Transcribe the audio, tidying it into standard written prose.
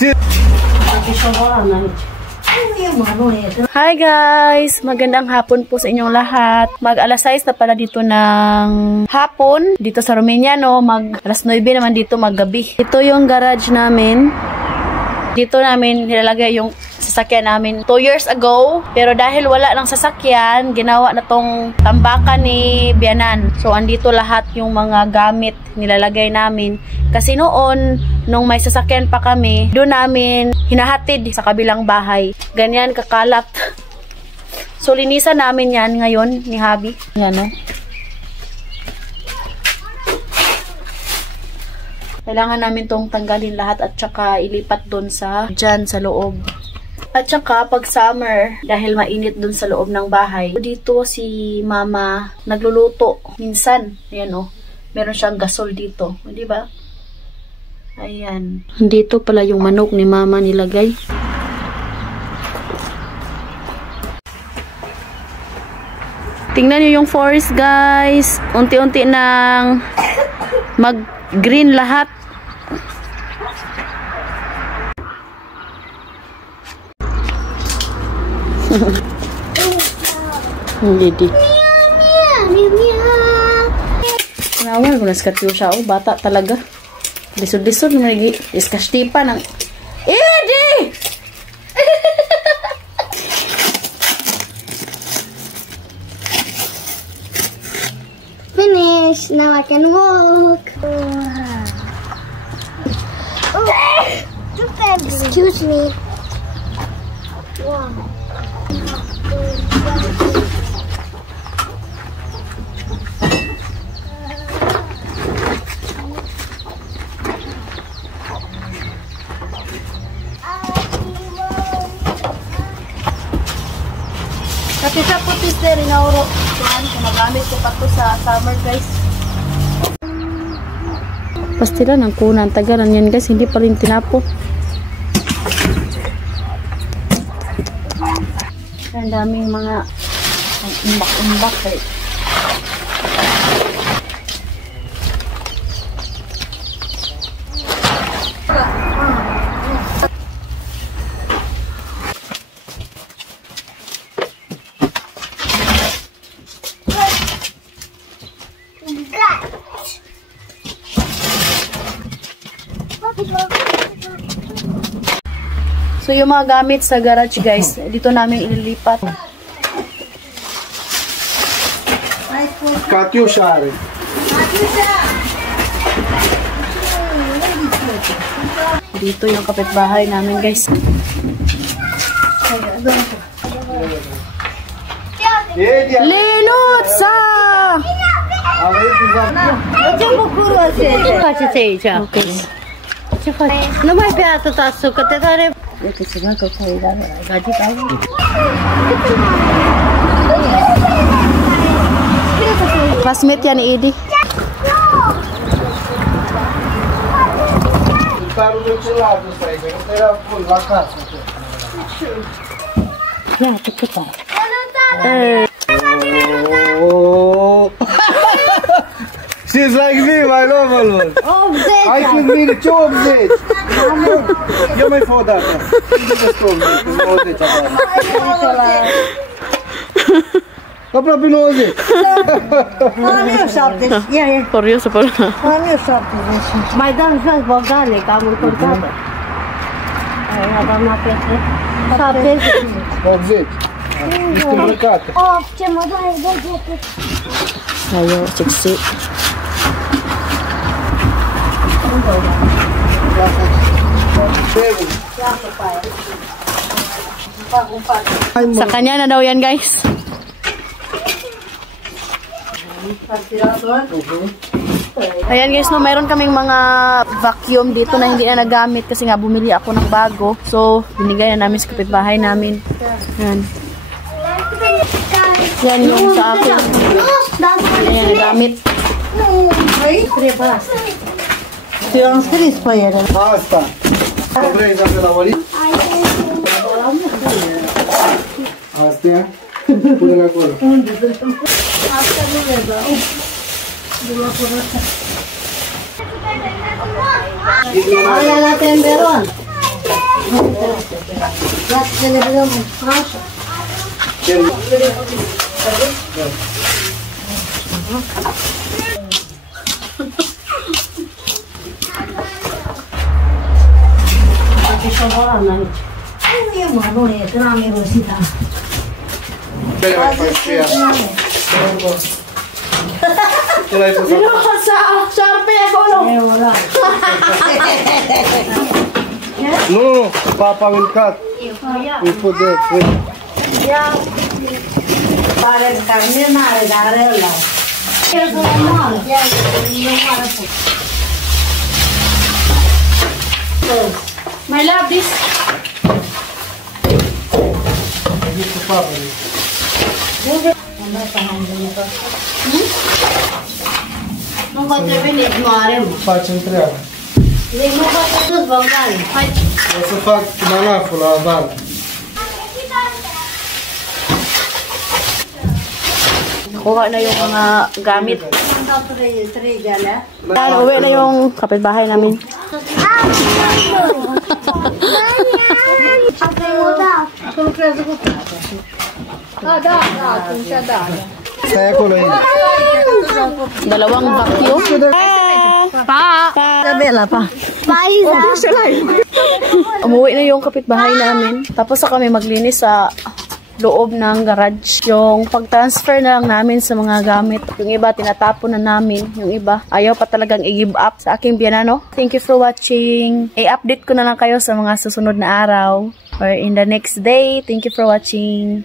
Hi guys! Magandang hapon po sa inyong lahat. Mag alas 6 na pala dito ng hapon. Dito sa Romania, no? Mag alas 9 naman dito maggabi. Ito yung garage namin. Dito namin nilalagay yung sasakyan namin 2 years ago. Pero dahil wala ng sasakyan, ginawa na tong tambakan ni Bianan. So, andito lahat yung mga gamit nilalagay namin. Kasi noon, nung may sasakyan pa kami, doon namin hinahatid sa kabilang bahay. Ganyan kakalat. So, linisan namin yan ngayon ni Habi. Yan, no? Kailangan namin tong tanggalin lahat at saka ilipat doon dyan sa loob. At saka pag summer, dahil mainit doon sa loob ng bahay, dito si mama nagluluto. Minsan, ayan o, meron siyang gasol dito. Di ba? Ayan. Dito pala yung manok ni mama nilagay. Tingnan nyo yung forest guys. Unti-unti nang mag-green lahat. Hindi. Nawal ko na skatyo siya. Oh, bata talaga. Lisod-lisod na lagi. Iskastipa ng... Edi! Finish. Now I can walk. Excuse me. Wow. Kasi sa putis na rin nauro. Yan, kumagamit ko pa to sa summer guys. Pastila ng kunan. Tagalan yan guys. Hindi pa rin tinapo. Ang daming mga umbak-umbak eh. So, yung mga gamit sa garage, guys, dito namin ililipat. Katyusha. Dito yung kapitbahay namin, guys. Lilutsa! Okay. No mai piață tasu, că te tare. Uite, se că cu gagica. Classmate yan ni Edi. Carul de celălalt ăsta e, că ăsta era full la casă. Ia, te câta. She's like me, my normal one. 80. Hai cu mine, ce 80? Eu mai fă o dată. Nu te stop, 90 aproape. Aproape 90. Am eu 70. Ia, ia. Curios pe ăla. Am eu 70. Mai dăm jos bogale, că am încărcat. Aia, doamna Petre. 70. 80. Ești îmbrăcată. Oh, ce mă dai, băgete. Ayo, seksi. Sa kanya na daw yan, guys. Ayan guys, no, mayroon kaming mga vacuum dito na hindi na nagamit kasi nga bumili ako ng bago. So, binigay na namin sa kapitbahay namin. Ayan. Yan yung sa akin. Ayan, nagamit. Eu am scris pe ele. Asta. Nu vrei să te la Oli? Astea? Pune-le acolo. Unde? Asta nu le dau. Aia la temperon. Ce l-ai pus acolo? Nu, papa a mâncat. We put that. Pare carne mare, dar ăla. E normal. My love, this. Nu vă trebuie nici mare. Facem treaba. Deci nu vă trebuie băgare. O să fac manaful la Aval. Kuha na yung mga gamit. Am dat 3 de alea. Yan, uwi na yung kapitbahay namin. Că lucrează cu tata. Da, atunci da. Stai acolo, Ina. Dalawang vacuum. Isabela pa. Umuwi na yung kapitbahay namin. Tapos sa kami maglinis sa loob ng garage. Yung pag-transfer na lang namin sa mga gamit. Yung iba, tinatapon na namin. Yung iba, ayaw pa talagang i-give up sa aking biyanano. Thank you for watching. I-update ko na lang kayo sa mga susunod na araw or in the next day. Thank you for watching.